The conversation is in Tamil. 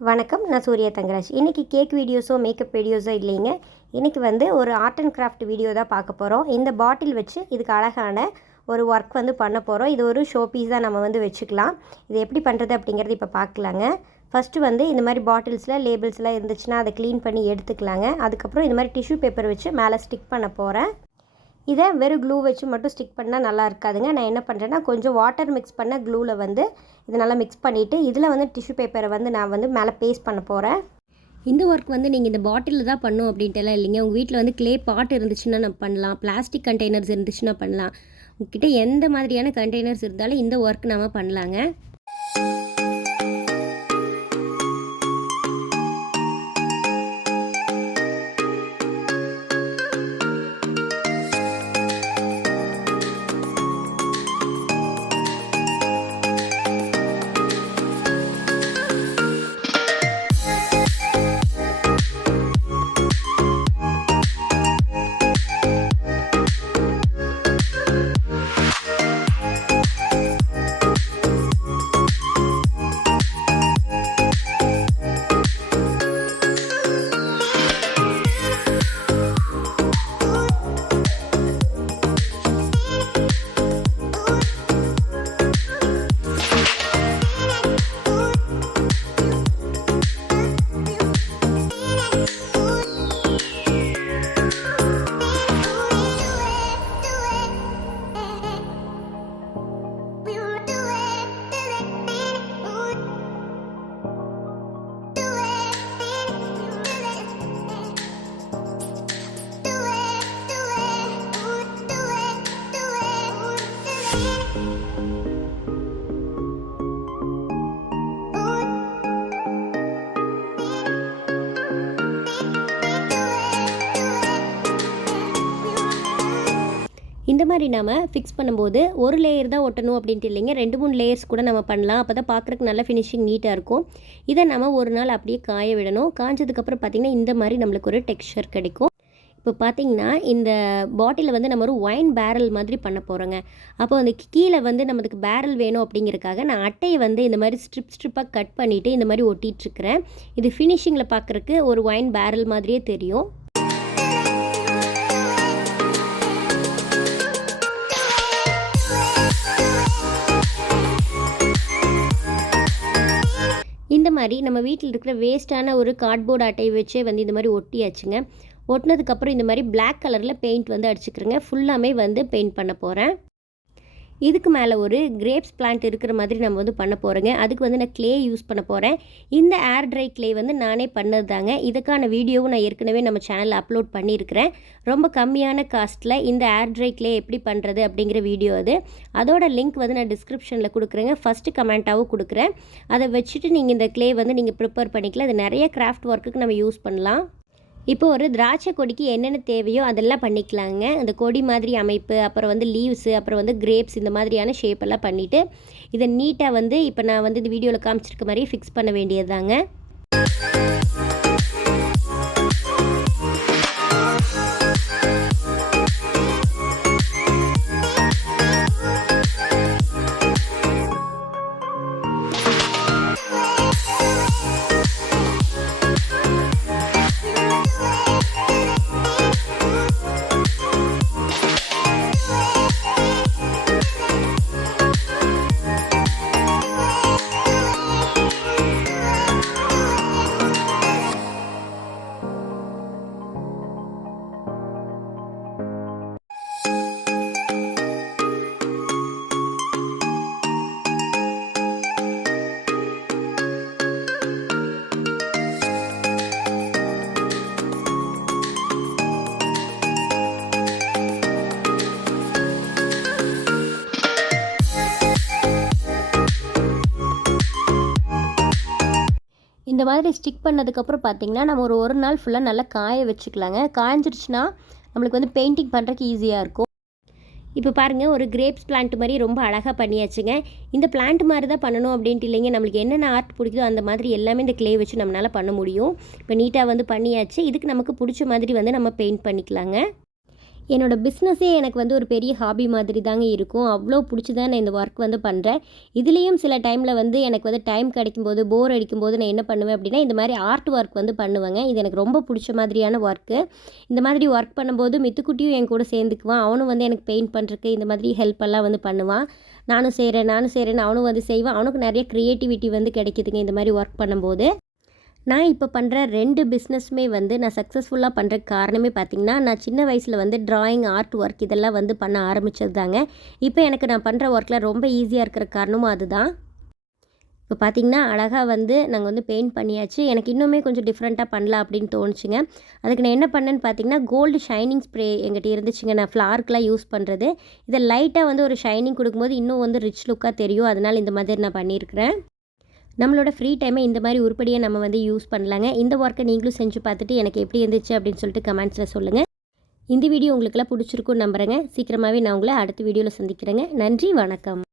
வணக்கம். நான் சூர்யா தங்கராஜ். இன்றைக்கி கேக் வீடியோஸோ மேக்கப் வீடியோஸோ இல்லைங்க. இன்றைக்கி ஒரு ஆர்ட் அண்ட் கிராஃப்ட் வீடியோ தான் பார்க்க போகிறோம். இந்த பாட்டில் வச்சு இதுக்கு அழகான ஒரு ஒர்க் பண்ண போகிறோம். இது ஒரு ஷோ பீஸ் தான், நம்ம வச்சுக்கலாம். இது எப்படி பண்ணுறது அப்படிங்கிறது இப்போ பார்க்கலாங்க. ஃபஸ்ட்டு இந்த மாதிரி பாட்டில்ஸில் லேபிள்ஸ்லாம் இருந்துச்சுன்னா அதை க்ளீன் பண்ணி எடுத்துக்கலாங்க. அதுக்கப்புறம் இந்த மாதிரி டிஷ்யூ பேப்பர் வச்சு மேலே ஸ்டிக் பண்ண போகிறேன். இதை வெறும் க்ளூ வச்சு மட்டும் ஸ்டிக் பண்ணால் நல்லா இருக்காதுங்க. நான் என்ன பண்ணுறேன்னா, கொஞ்சம் வாட்டர் மிக்ஸ் பண்ண க்ளூவில் இது நல்லா மிக்ஸ் பண்ணிவிட்டு இதில் டிஷ்யூ பேப்பரை நான் மேலே பேஸ்ட் பண்ண போகிறேன். இந்த ஒர்க் நீங்கள் இந்த பாட்டிலில் தான் பண்ணும் அப்படின்ட்டுலாம் இல்லைங்க. உங்கள் வீட்டில் க்ளே பாட் இருந்துச்சுன்னா நம்ம பண்ணலாம், பிளாஸ்டிக் கண்டெய்னர்ஸ் இருந்துச்சுன்னா பண்ணலாம். உங்ககிட்ட எந்த மாதிரியான கண்டெய்னர்ஸ் இருந்தாலும் இந்த ஒர்க் நம்ம பண்ணலாங்க. இந்த மாதிரி நம்ம ஃபிக்ஸ் பண்ணும்போது ஒரு லேயர் தான் ஒட்டணும் அப்படின்ட்டு இல்லைங்க, 2-3 லேயர்ஸ் கூட நம்ம பண்ணலாம். அப்போ தான் பார்க்குறதுக்கு நல்லா ஃபினிஷிங் நீட்டாக இருக்கும். இதை நம்ம ஒரு நாள் அப்படியே காய விடணும். காஞ்சதுக்கப்புறம் பார்த்திங்கன்னா இந்த மாதிரி நம்மளுக்கு ஒரு டெக்ஸ்சர் கிடைக்கும். இப்போ பார்த்திங்கன்னா இந்த பாட்டிலில் நம்ம ஒரு ஒயின் பேரல் மாதிரி பண்ண போகிறோங்க. அப்போ கீழே நம்மளுக்கு பேரல் வேணும் அப்படிங்கிறதுக்காக நான் அட்டையை இந்த மாதிரி ஸ்ட்ரிப்பாக கட் பண்ணிவிட்டு இந்த மாதிரி ஒட்டிகிட்ருக்கிறேன். இது ஃபினிஷிங்கில் பார்க்குறக்கு ஒரு ஒயின் பேரல் மாதிரியே தெரியும். இந்த மாதிரி நம்ம வீட்டில் இருக்கிற வேஸ்ட்டான ஒரு கார்ட்போர்டு அட்டையை வச்சே இந்த மாதிரி ஒட்டியாச்சுங்க. ஒட்டினதுக்கப்புறம் இந்த மாதிரி பிளாக் கலரில் பெயிண்ட் அடிச்சுக்கிறேங்க. ஃபுல்லாமே பெயிண்ட் பண்ண போகிறேன். இதுக்கு மேலே ஒரு கிரேப்ஸ் பிளான்ட் இருக்கிற மாதிரி நம்ம பண்ண போகிறேங்க. அதுக்கு நான் க்ளே யூஸ் பண்ண போகிறேன். இந்த ஏர் ட்ரை க்ளே நானே பண்ணது தாங்க. இதுக்கான வீடியோவும் நான் ஏற்கனவே நம்ம சேனலில் அப்லோட் பண்ணியிருக்கிறேன். ரொம்ப கம்மியான காஸ்ட்டில் இந்த ஏர் ட்ரை க்ளே எப்படி பண்ணுறது அப்படிங்கிற வீடியோ அது. அதோட லிங்க் நான் டிஸ்கிரிப்ஷனில் கொடுக்குறேங்க. ஃபஸ்ட்டு கமெண்ட்டாகவும் கொடுக்குறேன். அதை வச்சுட்டு நீங்கள் இந்த க்ளே நீங்கள் ப்ரிப்பேர் பண்ணிக்கலாம். அது நிறைய கிராஃப்ட் ஒர்க்குக்கு நம்ம யூஸ் பண்ணலாம். இப்போ ஒரு திராட்சை கொடிக்கு என்னென்ன தேவையோ அதெல்லாம் பண்ணிக்கலாங்க. அந்த கொடி மாதிரி அமைப்பு, அப்புறம் லீவ்ஸு, அப்புறம் கிரேப்ஸ், இந்த மாதிரியான ஷேப் எல்லாம் பண்ணிவிட்டு இதை நீட்டாக இப்போ நான் இந்த வீடியோவில் காமிச்சிருக்க மாதிரியே ஃபிக்ஸ் பண்ண வேண்டியது தாங்க. இந்த மாதிரி ஸ்டிக் பண்ணதுக்கப்புறம் பார்த்திங்கன்னா நம்ம ஒரு நாள் ஃபுல்லாக நல்லா காய வச்சுக்கலாங்க. காய்ஞ்சிருச்சுன்னா நம்மளுக்கு பெயிண்டிங் பண்ணுறதுக்கு ஈஸியாக இருக்கும். இப்போ பாருங்கள், ஒரு கிரேப்ஸ் பிளான்ட் மாதிரி ரொம்ப அழகாக பண்ணியாச்சுங்க. இந்த பிளான்ட் மாதிரி தான் பண்ணணும் அப்படின்ட்டு இல்லைங்க, நம்மளுக்கு என்னென்ன ஆர்ட் பிடிக்குதோ அந்த மாதிரி எல்லாமே இந்த க்ளே வச்சு நம்மளால் பண்ண முடியும். இப்போ நீட்டாக பண்ணியாச்சு. இதுக்கு நமக்கு பிடிச்ச மாதிரி நம்ம பெயிண்ட் பண்ணிக்கலாங்க. என்னோடய பிஸ்னஸே எனக்கு வந்து ஒரு பெரிய ஹாபி மாதிரி தாங்க இருக்கும். அவ்வளோ பிடிச்சி தான் நான் இந்த ஒர்க் வந்து பண்ணுறேன். இதுலேயும் சில டைமில் வந்து எனக்கு வந்து டைம் கிடைக்கும்போது, போர் அடிக்கும்போது நான் என்ன பண்ணுவேன் அப்படின்னா, இந்த மாதிரி ஆர்ட் ஒர்க் வந்து பண்ணுவேங்க. இது எனக்கு ரொம்ப பிடிச்ச மாதிரியான ஒர்க்கு. இந்த மாதிரி ஒர்க் பண்ணும்போது மித்துக்குட்டியும் என் கூட சேர்ந்துக்குவான். அவனும் வந்து எனக்கு பெயிண்ட் பண்ணுறக்கு இந்த மாதிரி ஹெல்ப்பெல்லாம் வந்து பண்ணுவான். நானும் செய்கிறேன்னு அவனும் வந்து செய்வான். அவனுக்கு நிறைய க்ரியேட்டிவிட்டி வந்து கிடைக்குதுங்க இந்த மாதிரி ஒர்க் பண்ணும்போது. நான் இப்போ பண்ணுற 2 பிஸ்னஸுமே வந்து நான் சக்ஸஸ்ஃபுல்லாக பண்ணுறதுக்கு காரணமே பார்த்திங்கன்னா, நான் சின்ன வயசில் வந்து ட்ராயிங், ஆர்ட் ஒர்க் இதெல்லாம் வந்து பண்ண ஆரம்பித்தது தாங்க. இப்போ எனக்கு நான் பண்ணுற ஒர்க்கில் ரொம்ப ஈஸியாக இருக்கிற காரணமும் அதுதான். இப்போ பார்த்திங்கன்னா, அழகாக வந்து நாங்கள் வந்து பெயிண்ட் பண்ணியாச்சு. எனக்கு இன்னுமே கொஞ்சம் டிஃப்ரெண்ட்டாக பண்ணலாம் அப்படின்னு தோணுச்சுங்க. அதுக்கு நான் என்ன பண்ணேன்னு பார்த்திங்கன்னா, கோல்டு ஷைனிங் ஸ்ப்ரே என்கிட்ட இருந்துச்சுங்க. நான் ஃப்ளார்க்கெலாம் யூஸ் பண்ணுறது. இதை லைட்டாக வந்து ஒரு ஷைனிங் கொடுக்கும்போது இன்னும் வந்து ரிச் லுக்காக தெரியும். அதனால் இந்த மாதிரி நான் பண்ணியிருக்கிறேன். நம்மளோட ஃப்ரீ டைமை இந்த மாதிரி உருப்படியாக நம்ம வந்து யூஸ் பண்ணலாங்க. இந்த ஒர்க்கை நீங்களும் செஞ்சு பார்த்துட்டு எனக்கு எப்படி இருந்துச்சு அப்படின்னு சொல்லிட்டு கமெண்ட்ஸில் சொல்லுங்கள். இந்த வீடியோ உங்களுக்கெல்லாம் பிடிச்சிருக்குன்னு நம்புகிறேங்க. சீக்கிரமாகவே நான் உங்களை அடுத்த வீடியோவில் சந்திக்கிறேங்க. நன்றி, வணக்கம்.